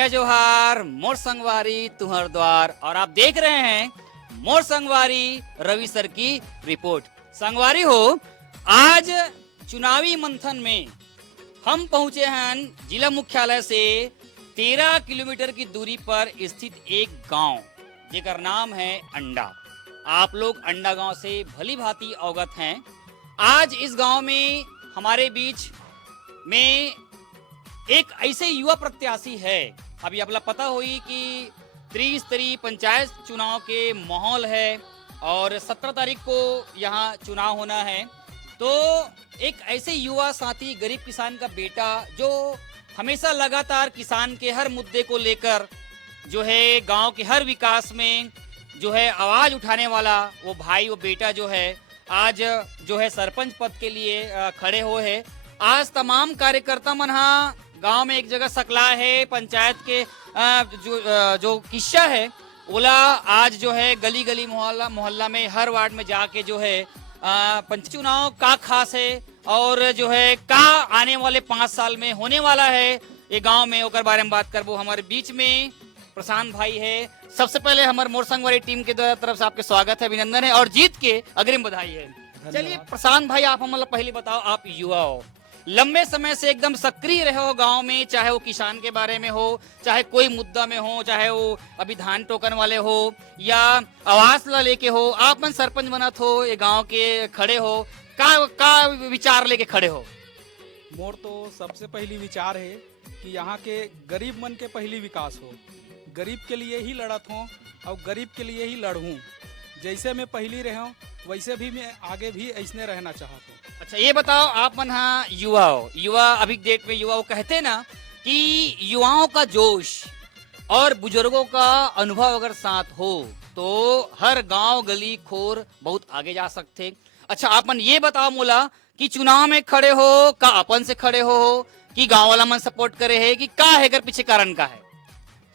जय जोहार, मोर संगवारी तुहर द्वार। और आप देख रहे हैं मोर संगवारी रवि सर की रिपोर्ट। संगवारी हो, आज चुनावी मंथन में हम पहुंचे हैं जिला मुख्यालय से 13 किलोमीटर की दूरी पर स्थित एक गांव जेकर नाम है अंडा। आप लोग अंडा गांव से भली भांति अवगत हैं। आज इस गांव में हमारे बीच में एक ऐसे युवा प्रत्याशी है। अभी आपको पता हुई कि त्रिस्तरीय पंचायत चुनाव के माहौल है और 17 तारीख को यहाँ चुनाव होना है। तो एक ऐसे युवा साथी, गरीब किसान का बेटा, जो हमेशा लगातार किसान के हर मुद्दे को लेकर जो है गांव के हर विकास में जो है आवाज उठाने वाला वो भाई, वो बेटा जो है आज जो है सरपंच पद के लिए खड़े हुए हैं। आज तमाम कार्यकर्ता मन गांव में एक जगह सकला है, पंचायत के जो किस्सा है ओला आज जो है गली गली मोहल्ला में हर वार्ड में जाके जो है पंचायत चुनाव का खास है और जो है का आने वाले 5 साल में होने वाला है ये गांव में, ओकर बारे में बात करबो। हमारे बीच में प्रशांत भाई है। सबसे पहले हमारे मोर संगवारी टीम के तरफ से आपके स्वागत है, अभिनंदन है और जीत के अग्रिम बधाई है। चलिए प्रशांत भाई, आप हमें पहले बताओ, आप युवा हो, लंबे समय से एकदम सक्रिय रहे हो गांव में, चाहे वो किसान के बारे में हो, चाहे कोई मुद्दा में हो, चाहे वो अभी धान टोकन वाले हो या आवास ला लेके हो, आप मन सरपंच बनत हो, ये गांव के खड़े हो, का विचार लेके खड़े हो? मोर तो सबसे पहली विचार है कि यहाँ के गरीब मन के पहली विकास हो, गरीब के लिए ही लड़त हूँ और गरीब के लिए ही लड़ूँ। जैसे मैं पहली रहा हूँ वैसे भी मैं आगे भी ऐसने रहना चाहता हूँ। अच्छा ये बताओ, आप मन हाँ युवा हो, युवा अभी डेट में युवा, वो कहते ना कि युवाओं का जोश और बुजुर्गों का अनुभव अगर साथ हो तो हर गांव गली खोर बहुत आगे जा सकते। अच्छा आप मन ये बताओ मोला कि चुनाव में खड़े हो का अपन से खड़े हो कि गांव वाला मन सपोर्ट करे है कि का है, कर पीछे कारण का है?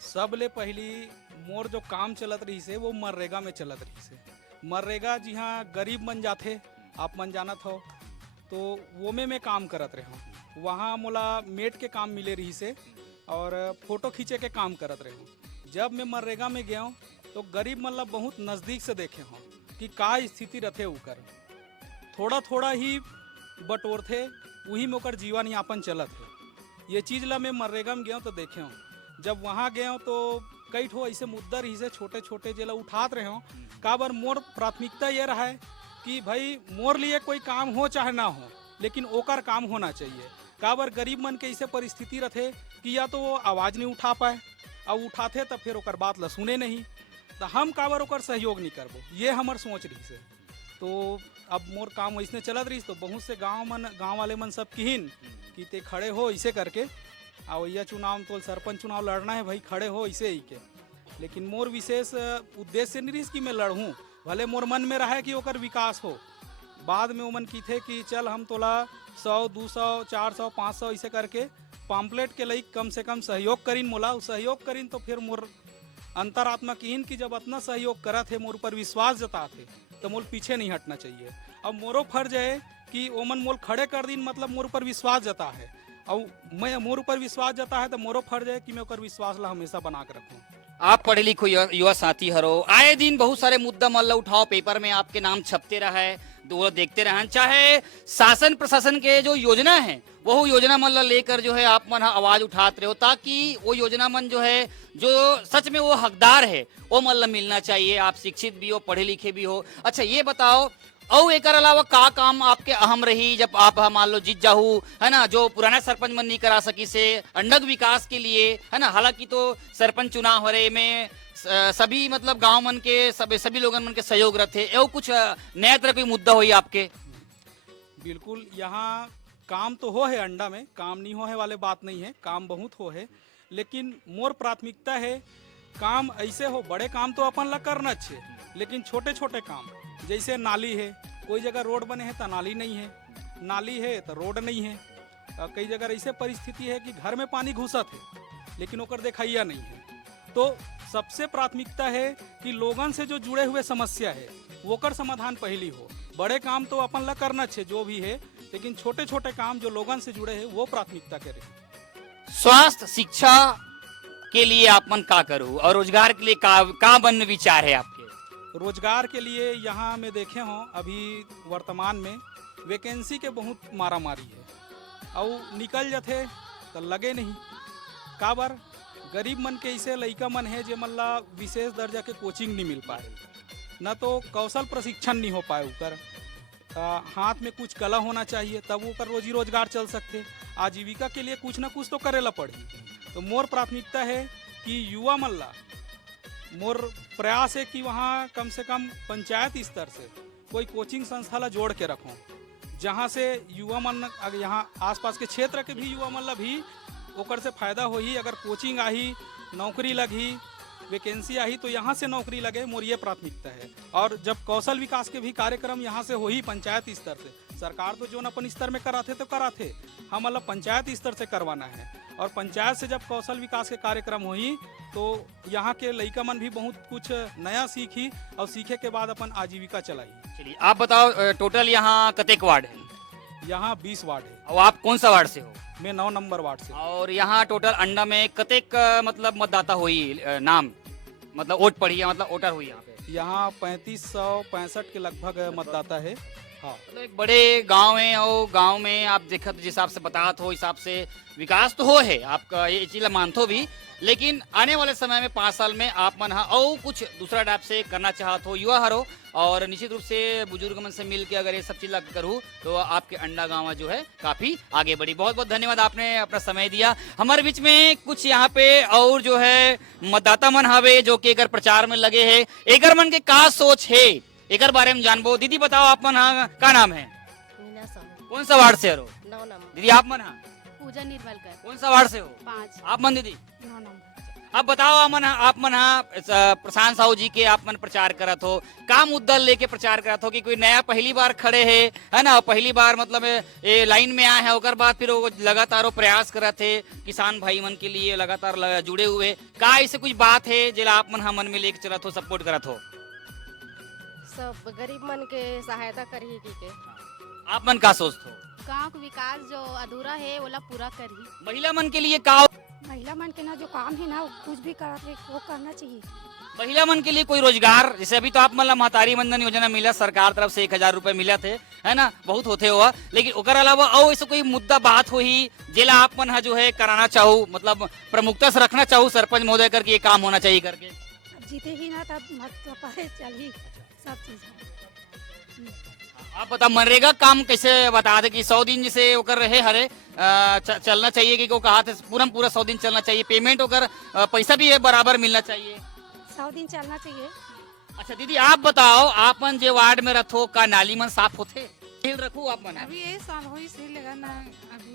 सबले पहली मोर जो काम चलत रही से वो मनरेगा में चलत रही से। मनरेगा जी हाँ गरीब मन जाते, आप मन जानत हो, तो वो में मैं काम करत रहा हूँ। वहाँ मोला मेट के काम मिले रही से और फोटो खींचे के काम करत रहे हूँ। जब मैं मनरेगा में गया हूँ तो गरीब मन ला बहुत नज़दीक से देखे हूँ कि का स्थिति रहते उकर, थोड़ा थोड़ा ही बटोरते, वही में ओकर जीवन यापन चलत है। ये चीज़ ला मैं मनरेगा में गया हूँ तो देखे हूँ। जब वहाँ गया हूँ तो कई ठो ऐसे मुद्दा रही से छोटे छोटे जेला उठात रहे हो। का बार मोर प्राथमिकता ये रहा है कि भाई मोर लिए कोई काम हो चाहे ना हो, लेकिन ओकर काम होना चाहिए। का बार गरीब मन के ऐसे परिस्थिति रहते कि या तो वो आवाज़ नहीं उठा पाए और उठाते तब फिर ओकर बात ला सुने नहीं, तो हम का बार ओकर सहयोग नहीं करबो, ये हमार सोच रही से। तो अब मोर काम वैसने चलत रही तो बहुत से गाँव वाले मन सब किहिन कि ते खड़े हो इसे करके, और यह चुनाव तो सरपंच चुनाव लड़ना है भाई, खड़े हो इसे ही के। लेकिन मोर विशेष उद्देश्य नहीं रही कि मैं लड़ूँ, भले मोर मन में रहे कि ओकर विकास हो। बाद में वो मन की थे कि चल हम तोला 100, 200, 400, 500 ऐसे करके पाम्पलेट के लिए कम से कम सहयोग करीन। मोला सहयोग करीन तो फिर मोर अंतरात्मा कीन कि जब इतना सहयोग करा थे, मोर पर विश्वास जता थे, तो मोल पीछे नहीं हटना चाहिए। अब मोरो फर्ज है कि ओमन मोल खड़े कर दिन, मतलब मोर पर विश्वास जता है और मैं मोर ऊपर विश्वास जता है तो मोरो फर्ज है कि मैं ओकर विश्वास ला हमेशा बना के रखूँ। आप पढ़े लिखे युवा साथी हरो, आए दिन बहुत सारे मुद्दा मन उठाओ, पेपर में आपके नाम छपते रहा है, वो देखते रहें, चाहे शासन प्रशासन के जो योजना है वो योजना मन लेकर जो है आप मन आवाज उठाते रहे हो, ताकि वो योजना मन जो है जो सच में वो हकदार है वो मन मिलना चाहिए। आप शिक्षित भी हो, पढ़े लिखे भी हो। अच्छा ये बताओ, और एक अलावा का काम आपके अहम रही जब आप मान लो जीत जाहू, है ना, जो पुराना सरपंच मन नहीं करा सकी से अंडक विकास के लिए, है ना? हालांकि तो सरपंच चुनाव हो रहे में सभी मतलब गांव मन के सभी लोगन मन के सहयोग रहते, एवं कुछ नया तरह कोई मुद्दा हुई आपके? बिल्कुल, यहाँ काम तो हो है, अंडा में काम नहीं हो है वाले बात नहीं है, काम बहुत हो है, लेकिन मोर प्राथमिकता है काम ऐसे हो, बड़े काम तो अपन ला करना चाहिए, लेकिन छोटे छोटे काम जैसे नाली है, कोई जगह रोड बने हैं तो नाली नहीं है, नाली है तो रोड नहीं है। कई जगह ऐसे परिस्थिति है कि घर में पानी घुसत है लेकिन ओकर देखाइया नहीं है। तो सबसे प्राथमिकता है कि लोगन से जो जुड़े हुए समस्या है वोकर समाधान पहली हो। बड़े काम तो अपन ला करना चाहिए जो भी है, लेकिन छोटे छोटे काम जो लोगन से जुड़े हैं वो प्राथमिकता करे। स्वास्थ्य शिक्षा के लिए आप मन का करूँ और रोजगार के लिए का बन विचार है आपके? रोजगार के लिए यहाँ में देखे हों अभी वर्तमान में वैकेंसी के बहुत मारा मारी है और निकल जाते तो लगे नहीं। का बार गरीब मन के ऐसे लइका मन है जे मन ला विशेष दर्जा के कोचिंग नहीं मिल पाए, न तो कौशल प्रशिक्षण नहीं हो पाए उकर हाथ में कुछ कला होना चाहिए तब वो कर रोजी रोजगार चल सकते। आजीविका के लिए कुछ ना कुछ तो करेला पड़ी। तो मोर प्राथमिकता है कि युवा मन ला मोर प्रयास है कि वहाँ कम से कम पंचायत स्तर से कोई कोचिंग संस्था ला जोड़ के रखों, जहाँ से युवा मन यहाँ आसपास के क्षेत्र के भी युवा मन ला भी ओकर से फायदा हो ही। अगर कोचिंग आही, नौकरी लगी, वैकेंसी आई तो यहाँ से नौकरी लगे, मोर ये प्राथमिकता है। और जब कौशल विकास के भी कार्यक्रम यहाँ से हो ही पंचायत स्तर से, सरकार तो जो न अपन स्तर में कराते तो कराते, हम मतलब पंचायत स्तर से करवाना है। और पंचायत से जब कौशल विकास के कार्यक्रम हो ही तो यहाँ के लइका मन भी बहुत कुछ नया सीखी और सीखे के बाद अपन आजीविका चलाई। चलिए आप बताओ टोटल यहाँ कतेक वार्ड है? यहाँ 20 वार्ड है। और आप कौन सा वार्ड से हो? मैं 9 नंबर वार्ड से। और यहाँ टोटल अंडा में कतेक मतलब मतदाता हुई नाम मतलब वोट पड़ी है, मतलब वोटर हुई यहाँ पे? यहाँ 3565 के लगभग मतदाता है। हाँ, मतलब एक बड़े गांव है और गांव में आप देखा तो जिस हिसाब से बतात हो हिसाब से विकास तो हो है आपका, ये चीज मानतो भी। लेकिन आने वाले समय में 5 साल में आप मन और कुछ दूसरा टाइप से करना चाहत हो, युवा हरो और निश्चित रूप से बुजुर्ग मन से मिल के अगर ये सब चीज करूँ तो आपके अंडा गाँव जो है काफी आगे बढ़ी। बहुत बहुत धन्यवाद, आपने अपना समय दिया। हमारे बीच में कुछ यहाँ पे और जो है मतदाता मन हवे जो कि एकर प्रचार में लगे है, एकर मन के का सोच है एकर बारे में जानबो। दीदी बताओ आप मन का नाम है? मीना साहू, कौन सा वार्ड से हो? 9 नंबर। दीदी आप मन पूजा निर्मलकर, कौन सा वार्ड से हो? 5 आप मन दीदी 9 नंबर। अब बताओ आप मन प्रशांत साहू जी के आप मन प्रचार करत हो, का मुद्दा लेके प्रचार करत हो कि कोई नया पहली बार खड़े है ना, पहली बार मतलब ये लाइन में आए हैं, ओकर बाद फिर वो लगातार प्रयास करत है किसान भाई मन के लिए लगातार जुड़े हुए, का ऐसे कुछ बात है जिला आप मन मन में लेके चलत हो, सपोर्ट करत हो? सब गरीब मन के सहायता करही के आप मन का सोचते हो? गांव के विकास जो अधूरा है ओला पूरा करही। महिला मन के लिए का? महिला मन के ना जो काम है ना कुछ भी करते वो करना चाहिए। महिला मन के लिए कोई रोजगार, जैसे अभी तो आप मतलब महतारी बंधन योजना मिला सरकार तरफ से 1000 रुपए मिला थे, है ना, बहुत होते हुआ। लेकिन ओकर अलावा और ऐसा कोई मुद्दा बात हो ही जिला आप मन जो है कराना चाहूँ, मतलब प्रमुखता से रखना चाहूँ सरपंच महोदय करके ये काम होना चाहिए करके? अब जीते ही ना तब मतलब पता चल ही सब चीज। आप बता मनरेगा काम कैसे बता दे कि 100 दिन जैसे ओकर रहे हरे चलना चाहिए कि कहा थे पूरा 100 दिन चलना चाहिए, पेमेंट ओकर पैसा भी है बराबर मिलना चाहिए? 100 दिन चलना चाहिए। अच्छा दीदी आप बताओ आप मन जो वार्ड में रखो का नाली मन साफ होते रखू आप मन? अभी ये साल हो ही लगा ना अभी।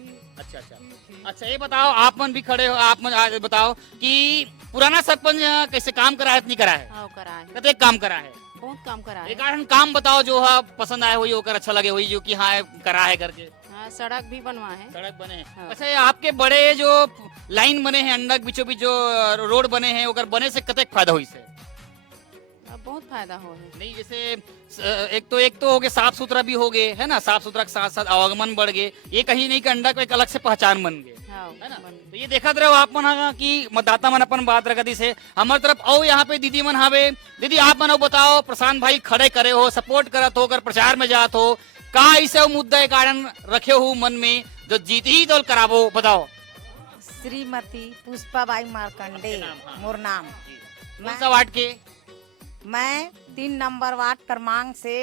अच्छा ये बताओ आप मन भी खड़े हो, आप मन बताओ कि पुराना सरपंच कैसे काम करा है नहीं करा है? हाँ करा है, कते काम करा है? बहुत काम करा है। एक कारण काम बताओ जो है पसंद आए हुई होकर अच्छा लगे हुई जो कि हाँ करा है करके। हाँ सड़क भी बनवा है। सड़क बने हैं। हाँ। अच्छा ये आपके बड़े जो लाइन बने हैं अंडा बीचों बीच जो रोड बने हैं ओकर बने से कतेक फायदा हुई से? बहुत फायदा हो है। नहीं जैसे एक तो हो गए साफ सुथरा भी हो गए है ना, साफ सुथरा के साथ साथ आवागमन बढ़ गए, ये कहीं नहीं कि अंडा को एक अलग से पहचान बन गए, हाँ, है ना। बन- तो ये देखत रहो आप मन कि मतदाता मन अपन बात रखती से हमारे तरफ आओ यहाँ पे दीदी मन हावे। दीदी आप मन बताओ प्रशांत भाई खड़े करे हो, सपोर्ट करत हो, अगर प्रचार में जात हो, का ऐसे मुद्दा के कारण रखे हो मन में जो जीत ही दौल कराबो बताओ? श्रीमती पुष्पाबाई मार्कंडे मोर नाम। कौन सा वार्ड के? मैं 3 नंबर वार्ड क्रमांक से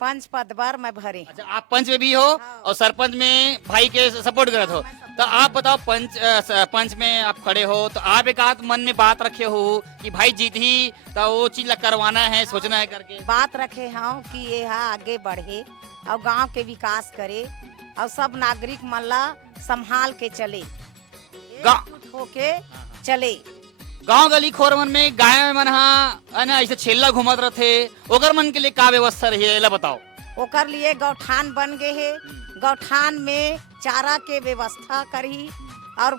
पंच पद पर मैं भरी। अच्छा आप पंच में भी हो और सरपंच में भाई के सपोर्ट करत हो, तो आप बताओ पंच में आप खड़े हो तो आप एक आध मन में बात रखे हो कि भाई जीत ही तो वो चीज ला करवाना है सोचना है करके? बात रखे हूँ कि ये आगे बढ़े और गांव के विकास करे और सब नागरिक मन ला संभाल के चले, एकजुट होके चले। गांव गली खोर मन में गाय मन है ना ऐसे छेला घूमत रहते, ओकर मन के लिए का व्यवस्था रही है बताओ? ओकर लिए गौठान बन गए है, गौठान में चारा के व्यवस्था करी और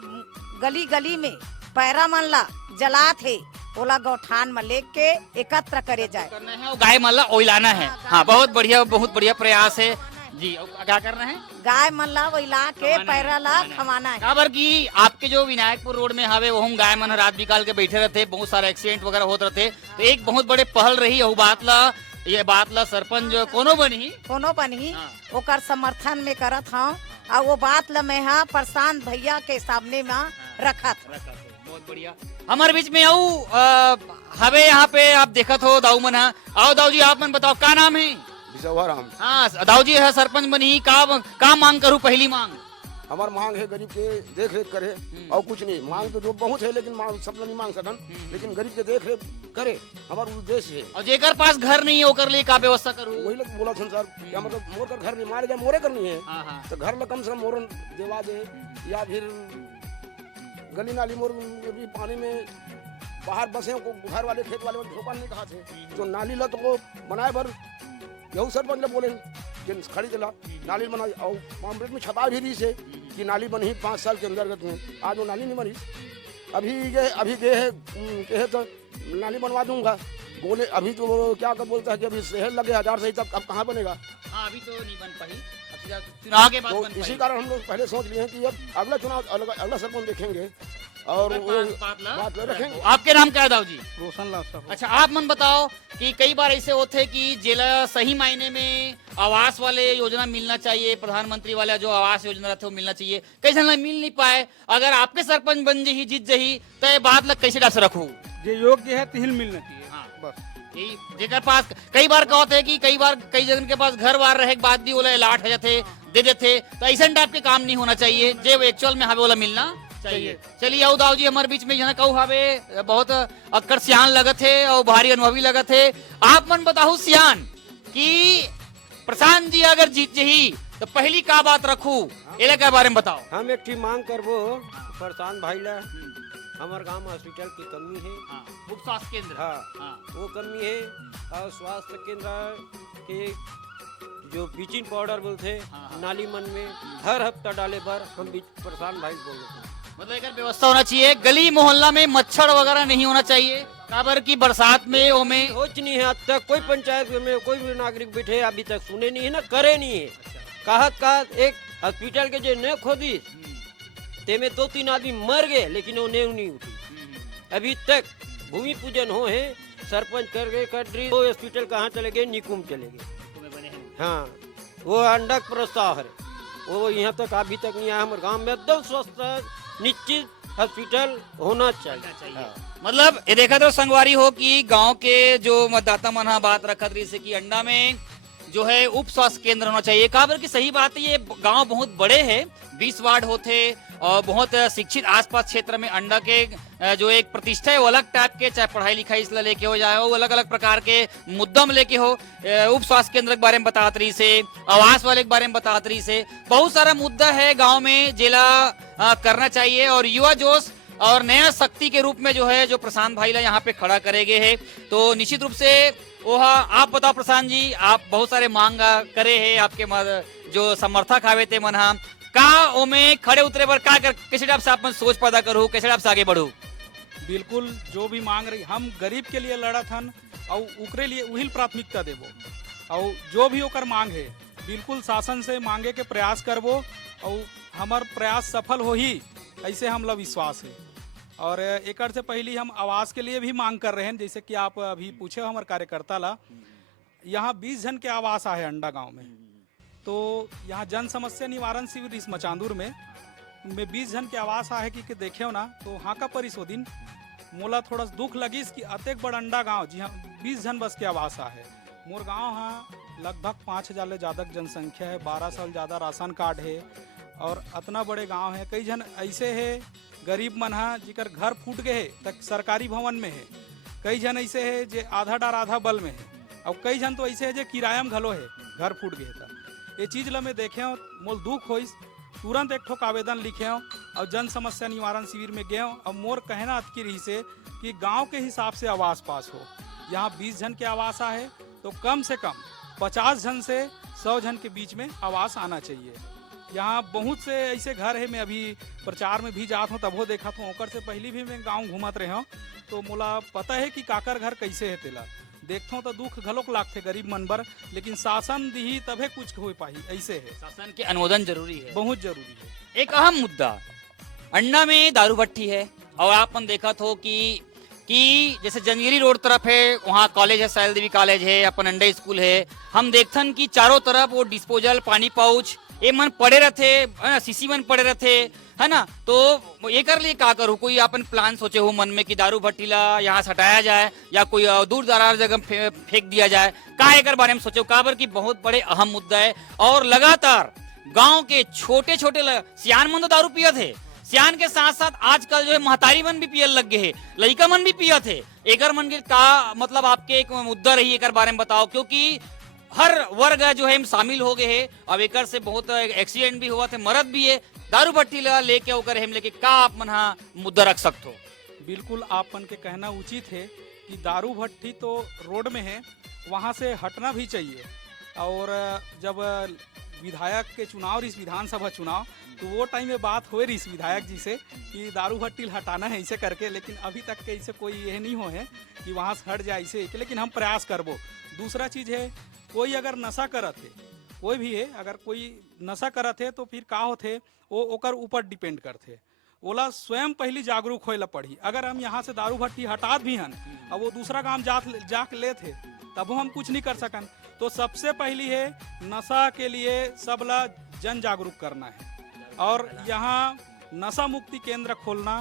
गली गली में पैरा मन ला जलात है ओला गौठान में लेके एकत्र करे जाए करना है और गाय मन ला ओइलाना है। हाँ बहुत बढ़िया प्रयास है। जी और क्या करना है? गाय मन ला वही ला के खवाना है, पैरा ला खवाना है। खवाना है। काबर की आपके जो विनायकपुर रोड में हवे वो हम गाय मन रात बिकाल के बैठे रहते, बहुत सारे एक्सीडेंट वगैरह होते रहते, तो एक बहुत बड़े पहल रही है ये बात ला सरपंच कोनो बनी कोनो बनी हाँ। ओकर समर्थन में करत हूँ और वो बात ला मैं हाँ प्रशांत भैया के सामने में रखत हूं। बहुत बढ़िया। हमारे बीच में हवे यहाँ पे आप देखत हो दाऊ मन आओ दाऊ जी आप मन बताओ का नाम है? बिजवाराम। हाँ दाऊ जी है सरपंच बनी का मांग करूँ? पहली मांग हमार मांग है गरीब के देख रेख करे और कुछ नहीं। मांग तो जो बहुत है लेकिन मांग सब लोग नहीं मांग सकन, लेकिन गरीब के देख रेख करे हमार उद्देश्य है। और जेकर पास घर नहीं है ओकर लिए का व्यवस्था करूँ? वही लोग बोला सर क्या मतलब मोर कर घर नहीं मारे जाए मोरे करनी है हाँ हाँ तो घर ला कम से कम मोरन देवा दे, या फिर गली नाली मोर भी पानी में बाहर बसे को घर वाले खेत वाले झोपा नहीं कहा थे तो नाली ला तो वो बनाए भर यहू सरपंच ने बोले कि खड़ी चला नाली बना और पाम्पलेट में छपा भी रही से कि नाली बनी 5 साल के अंतर्गत में। आज वो नाली नहीं बनी, अभी गए है कहे तो नाली बनवा दूंगा, बोले अभी तो वो क्या कर बोलता है कि अभी शहर लगे 1000 सही तक अब कहाँ बनेगा। हाँ अभी तो नहीं बन पाई, चुनाव के बाद तो बन इसी पाई। कारण हम लोग पहले सोच लिए हैं कि अब अगला चुनाव अगला सरपंच देखेंगे और वो बात रखेंगे। आपके नाम क्या है दाऊ जी? रोशन लाल साहब। अच्छा आप मन बताओ कि कई बार ऐसे होते कि जिला सही मायने में आवास वाले योजना मिलना चाहिए, प्रधानमंत्री वाला जो आवास योजना रहते वो मिलना चाहिए, कई जन मिल नहीं पाए। अगर आपके सरपंच बन जी जीत जही तो ये बात लग कैसे डाल रखू? जो योग्य है तिहिल मिलना चाहिए। हाँ। बस यही जेकर पास कई बार क्या होता है कि कई जन के पास घर बार रहे के बाद भी बोला अलाट हो जाते दे देते, तो ऐसा टाइप के काम नहीं होना चाहिए जो एक्चुअल में हवे बोला मिलना चाहिए। चलिए आओ दाऊ जी हमारे बीच में यहाँ कहू हवे बहुत अक्कर सियान लगत है और भारी अनुभवी लगत है। आप मन बताओ सियान कि प्रशांत जी अगर जीत जही तो पहली का बात रखू एला के बारे में बताओ। हम एक ठी मांग करबो प्रशांत भाई ला, हमारे गांव में हॉस्पिटल की कमी है। हाँ, उप स्वास्थ्य केंद्र हाँ, वो कमी है और स्वास्थ्य केंद्र के जो ब्लीचिंग पाउडर बोलते हाँ। नाली मन में हर हफ्ता डाले भर हम प्रशांत भाई बोल रहे हैं। मतलब एक व्यवस्था होना चाहिए, गली मोहल्ला में मच्छर वगैरह नहीं होना चाहिए, काबर की बरसात में वो में सोच नहीं है आज तक कोई पंचायत में कोई भी नागरिक बैठे अभी तक सुने नहीं है ना करे नहीं है। कहत एक हॉस्पिटल के जो न खोदी ते में 2-3 आदमी मर गए लेकिन वो नहीं उठी। अभी तक भूमि पूजन हो है सरपंच कर गए कटरी वो हॉस्पिटल कहाँ चले गए निकुम चले गए। हाँ वो अंडा प्रस्ताव है वो यहाँ तक अभी तक नहीं आया। हमारे गांव में एकदम स्वस्थ निश्चित हॉस्पिटल होना चाहिए। हाँ। मतलब ये देखा तो संगवारी हो कि गांव के जो मतदाता मन बात रखत रही से कि अंडा में जो है उप स्वास्थ्य केंद्र होना चाहिए। काबर की सही बात है, ये गांव बहुत बड़े हैं, 20 वार्ड होते और बहुत शिक्षित आसपास क्षेत्र में अंडा के जो एक प्रतिष्ठा है वो अलग टाइप के, चाहे पढ़ाई लिखाई इसलिए लेके हो जाए वो अलग अलग प्रकार के मुद्दा में लेके हो। उप स्वास्थ्य केंद्र के बारे में बतात रही से, आवास वाले के बारे में बतात रही से, बहुत सारा मुद्दा है गाँव में जिला करना चाहिए। और युवा जोश और नया शक्ति के रूप में जो है जो प्रशांत भाई ला यहाँ पे खड़ा करेगे है, तो निश्चित रूप से वो आप बताओ प्रशांत जी, आप बहुत सारे मांग करे है, आपके जो समर्थक आवे ते मन का ओमे खड़े उतरे पर का कैसे टाइप से आप सोच पैदा करूँ, कैसे टाइप से आगे बढ़ू? बिल्कुल जो भी मांग रही हम गरीब के लिए लड़त हन और उकरे लिए वही प्राथमिकता देबो और जो भी ओकर मांग है बिल्कुल शासन से मांगे के प्रयास करबो और हमार प्रयास सफल हो ही ऐसे हमला विश्वास है। और एक से पहले हम आवास के लिए भी मांग कर रहे हैं, जैसे कि आप अभी पूछे हमारे कार्यकर्ता ला, यहाँ 20 जन के आवास है अंडा गांव में, तो यहाँ जन समस्या निवारण शिविर इस मचांदूर में 20 जन के आवास है कि देखे हो ना, तो हाँ का परिशोधन मोला थोड़ा दुख लगी कि अतेक बड़ अंडा गांव जी हाँ 20 जन बस के आवास है। मोर गांव हाँ लगभग 5000 से ज़्यादा जनसंख्या है, 12 साल ज़्यादा राशन कार्ड है और इतना बड़े गांव है। कई जन ऐसे है गरीब मन हा जिकर घर फूट गए है तक सरकारी भवन में है, कई जन ऐसे है जे आधा डार आधा बल में है और कई जन तो ऐसे है जे किराया में घलो है घर फूट गए था। ये चीज़ ला मैं देखे हो मोल दुख होइस, तुरंत एक ठोक आवेदन लिखे हो और जन समस्या निवारण शिविर में गए हो और मोर कहना अतकी रही से कि गांव के हिसाब से आवास पास हो। यहाँ 20 जन के आवास है तो कम से कम 50 जन से 100 जन के बीच में आवास आना चाहिए। यहाँ बहुत से ऐसे घर है, मैं अभी प्रचार में भी जाता हूँ तब वो देखा था, ओकर से पहले भी मैं गांव घूमत रहे हूँ तो मोला पता है कि काकर घर कैसे है तेला। देखथो तो दुख घलोक लागथे गरीब मन बर, लेकिन शासन दिही तभे कुछ हो पाही, ऐसे है। शासन के अनुमोदन जरूरी है। बहुत जरूरी है। एक अहम मुद्दा, अंडा में दारू भट्टी है और आपने देखा हो कि जैसे जंजीरी रोड तरफ है, वहाँ कॉलेज है, सैल देवी कॉलेज है, अपन अंडा स्कूल है, हम देखथन कि चारों तरफ वो डिस्पोजल पानी पाउच ये मन पड़े रहते, सीसी मन पड़े रहते, है ना। तो ये कर लिए का करूँ, कोई अपन प्लान सोचे हो मन में कि दारू भट्टी ला यहाँ से हटाया जाए या कोई दूर दराज जगह फेंक दिया जाए, का एक बारे में सोचे काबर की बहुत बड़े अहम मुद्दा है। और लगातार गांव के छोटे छोटे सियान मन तो दारू पिया थे, सियान के साथ साथ आजकल जो है महतारी मन भी पियल लग गए है, लड़का मन भी पिया थे। एकर मन के का मतलब आपके एक मुद्दा रही एकर बारे में बताओ, क्योंकि हर वर्ग जो है शामिल हो गए है। अब एकर से बहुत एक्सीडेंट भी हुआ थे, मरद भी है। दारू भट्टी लेके होकर हम लेके का आप मन मुद्दा रख सकते हो? बिल्कुल आपन के कहना उचित है कि दारू भट्टी तो रोड में है, वहाँ से हटना भी चाहिए। और जब विधायक के चुनाव रही, विधानसभा चुनाव, तो वो टाइम में बात हुए रही विधायक जी से कि दारू भट्टी हटाना है ऐसे करके, लेकिन अभी तक के ऐसे कोई ये नहीं हो है कि वहाँ से हट जाए ऐसे, लेकिन हम प्रयास करबो। दूसरा चीज़ है, कोई अगर नशा करत है, कोई भी है अगर कोई नशा करत है तो फिर का होते वो ओकर ऊपर डिपेंड करते, ओला स्वयं पहली जागरूक होए ला पड़ी। अगर हम यहाँ से दारू भट्टी हटात भी हन और वो दूसरा काम जाके ले थे तब हम कुछ नहीं कर सकन। तो सबसे पहली है नशा के लिए सबला जन जागरूक करना है, और यहाँ नशा मुक्ति केंद्र खोलना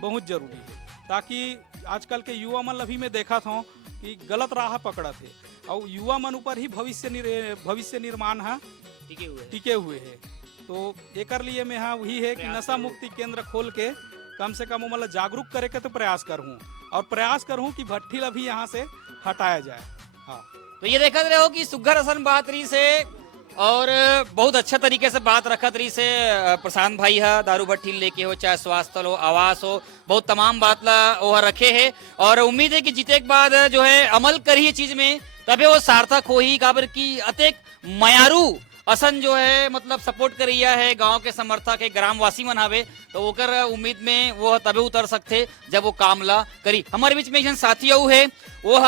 बहुत जरूरी है, ताकि आजकल के युवा मन अभी में देखा था कि गलत राह पकड़ा थे, और युवा मन ऊपर ही भविष्य निर्माण है टिके हुए है। तो एकर लिए मैं हाँ वही है कि नशा मुक्ति केंद्र खोल के कम से कम मतलब जागरूक करे के तो प्रयास करूँ, और प्रयास करूँ कि भट्टी अभी यहाँ से हटाया जाए। हाँ, तो ये देखते रहो कि सुघर हसन बात रही से और बहुत अच्छा तरीके से बात रखत रही से प्रशांत भाई है, दारू भट्टी लेके हो, चाहे स्वास्थ्य हो, आवास हो, बहुत तमाम बात ला वो रखे है। और उम्मीद है कि जीते के बाद जो है अमल करी चीज में तबे वो सार्थक हो ही, काबर की अतेक मयारू असन जो है मतलब सपोर्ट करिया है गांव के समर्थक है, ग्रामवासी मन हवे, तो ओकर उम्मीद में वो तबे उतर सकते जब वो काम ला करी। हमारे बीच में एक साथी है, वो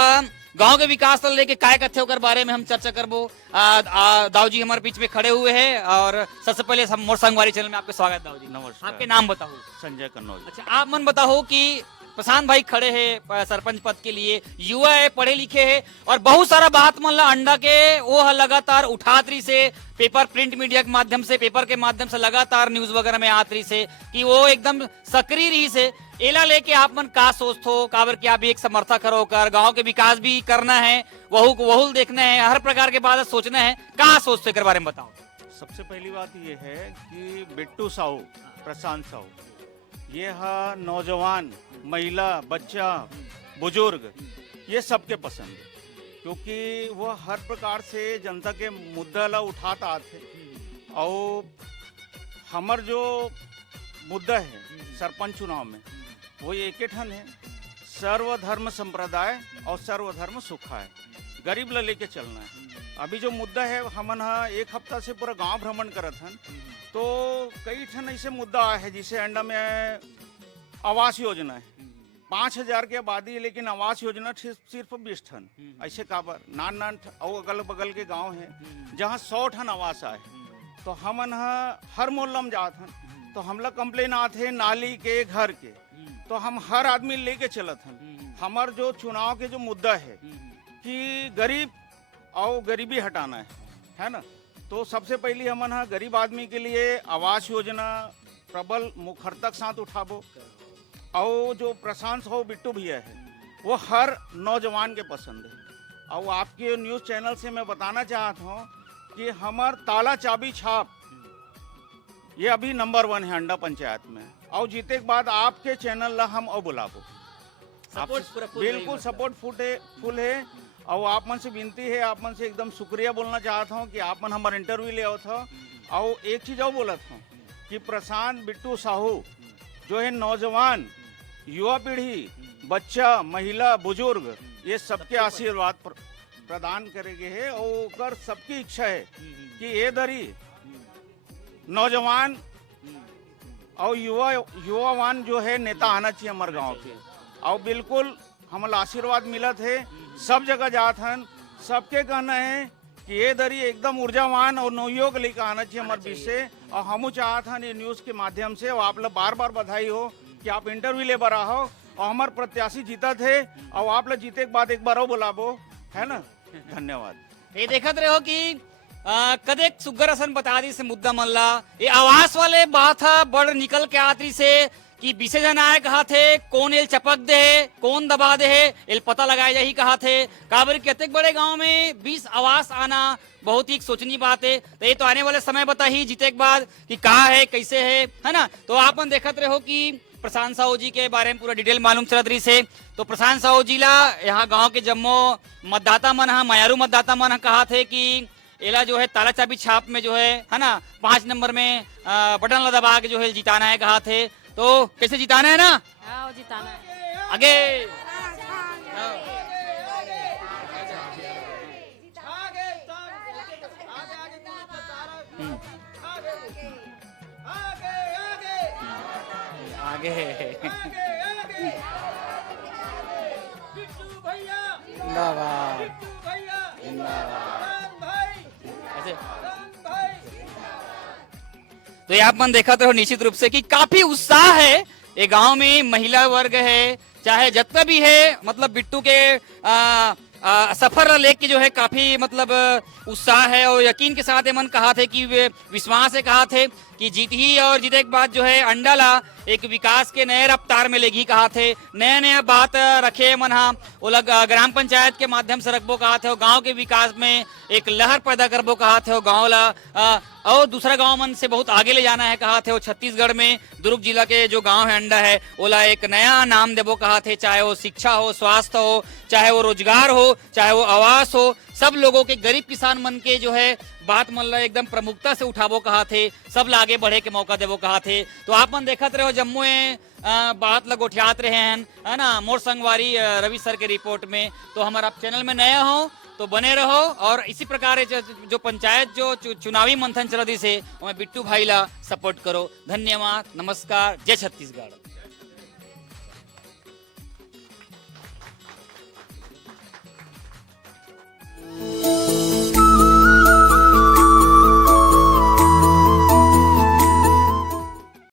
गांव के विकास लेके काय कथे ओकर बारे में हम चर्चा करबो। दाऊ जी हमारे बीच में खड़े हुए हैं, और सबसे पहले हम मोर संगवारी चैनल में आपके स्वागत। दाऊ जी नमस्कार, आपके नाम बताओ। संजय कन्नौज। अच्छा, आप मन बताओ कि प्रशांत भाई खड़े हैं सरपंच पद के लिए, युवा है, पढ़े लिखे हैं, और बहुत सारा बात मन ला अंडा के वो लगातार उठात रही से, पेपर प्रिंट मीडिया के माध्यम से, पेपर के माध्यम से लगातार न्यूज वगैरह में आत रही से कि वो एकदम सक्रिय रही से। एला लेके आप मन का सोचते हो, काबर कि आप भी एक समर्थक होकर गांव के विकास भी करना है, वहू देखना है, हर प्रकार के बात सोचना है, का सोचते हो बारे में बताओ। सबसे पहली बात ये है कि बिट्टू साहू, प्रशांत साहू, ये है नौजवान, महिला, बच्चा, बुजुर्ग, ये सबके पसंद है, क्योंकि वो हर प्रकार से जनता के मुद्दा ला उठाता आते। और हमार जो मुद्दा है सरपंच चुनाव में वो एक ठन है, सर्वधर्म संप्रदाय और सर्वधर्म सुखाय, गरीब ला लेके चलना है। अभी जो मुद्दा है, हमन एक हफ्ता से पूरा गांव भ्रमण करत हन, तो कई ठन ऐसे मुद्दा है, जिसे अंडा में आवास योजना है, 5000 की आबादी है, लेकिन आवास योजना सिर्फ 20 ठन। ऐसे काबर नान और अगल बगल के गांव है जहां 100 ठन आवास आए, तो हमन हर मोहल्ला में जात हन, तो हमला कंप्लेन आते नाली के, घर के, तो हम हर आदमी लेके चलत हन। हमार जो चुनाव के जो मुद्दा है कि गरीब और गरीबी हटाना है ना, तो सबसे पहले हमन गरीब आदमी के लिए आवास योजना प्रबल मुखरतक साथ उठाबो। और जो प्रशांत हो बिट्टू भैया है, वो हर नौजवान के पसंद है। और आपके न्यूज़ चैनल से मैं बताना चाहता हूँ कि हमार ताला चाबी छाप ये अभी नंबर 1 है अंडा पंचायत में, और जीते के बाद आपके चैनल ला हम और बुलाबो। बिल्कुल सपोर्ट फुल है, और आप मन से विनती है, आप मन से एकदम शुक्रिया बोलना चाहता हूँ कि आप मन हमारा इंटरव्यू ले आओ था। और एक चीज़ और बोला था कि प्रशांत बिट्टू साहू जो है नौजवान, युवा पीढ़ी, बच्चा, महिला, बुजुर्ग, ये सबके आशीर्वाद प्रदान करेंगे है। और सबकी इच्छा है कि ये दरी नौजवान और युवावान जो है नेता आना चाहिए हमारे गांव के। और बिल्कुल हमारा आशीर्वाद मिलत है सब जगह जात हन, सबके कहना है कि ये दरी एकदम ऊर्जावान और नवयोग लेकर आना चाहिए हमारे बीच से। और हम चाहत हन ये न्यूज़ के माध्यम से, और आप लोग बार बार बधाई हो कि आप इंटरव्यू ले बर हो और हमारे प्रत्याशी जीता थे, और आप लोग जीते के बाद एक बार और बुलाबो, है ना। धन्यवाद। ये देखत रहे हो कि कदे सुग्गर असन बता दी से मुद्दा मल्ला ये आवास वाले बात है बड़ निकल के आतरी से कि बीसे जन आए कहा थे कौन एल चपक दे है कौन दबा दे है एल पता लगाए यही कहा थे। काबर के अत्यक बड़े गांव में 20 आवास आना बहुत ही सोचनीय बात है। तो ये तो आने वाले समय बता ही जीते के बाद कि कहा है कैसे है ना। तो आपन देखत रहे हो कि प्रशांत साहू जी के बारे में पूरा डिटेल मालूम चलत रही से। तो प्रशांत साहू जी ला यहाँ गाँव के जम्मो मतदाता मन हा मायारू मतदाता मन कहा थे कि एला जो है ताला चाबी छाप में जो है ना 5 नंबर में बटन ला दबा के जो है जिताना है कहा थे। तो कैसे जिताना है ना, जिताना है आगे आगे जिंदाबाद ऐसे। तो यहाँ अपन देखा तो निश्चित रूप से कि काफी उत्साह है ये गांव में, महिला वर्ग है चाहे जितना भी है, मतलब बिट्टू के सफर लेके जो है काफी मतलब उत्साह है और यकीन के साथ मन कहा थे कि विश्वास से कहा थे कि जीत ही और जीते के बाद जो है अंडाला एक विकास के नए रफ्तार में लेगी कहा थे। नया नया बात रखे मन हा वो लग ग्राम पंचायत के माध्यम से रखबो कहा थे और गांव के विकास में एक लहर पैदा करबो कहा थे और गांव ला और दूसरा गांव मन से बहुत आगे ले जाना है कहा थे। और छत्तीसगढ़ में दुर्ग जिला के जो गांव है अंडा है ओला एक नया नाम देबो कहा थे, चाहे वो शिक्षा हो, स्वास्थ्य हो, चाहे वो रोजगार हो, चाहे वो आवास हो, सब लोगों के गरीब किसान मन के जो है बात मतलब एकदम प्रमुखता से उठाबो कहा थे, सब ला आगे बढ़े के मौका देबो कहा थे। तो आप मन देखत रहे हो जम्मू बात लगोठियात रहे हैं है ना मोर संगवारी रवि सर के रिपोर्ट में। तो हमारा आप चैनल में नया हो तो बने रहो और इसी प्रकार जो पंचायत जो चुनावी मंथन चल रही से बिट्टू भाई ला सपोर्ट करो। धन्यवाद, नमस्कार, जय छत्तीसगढ़।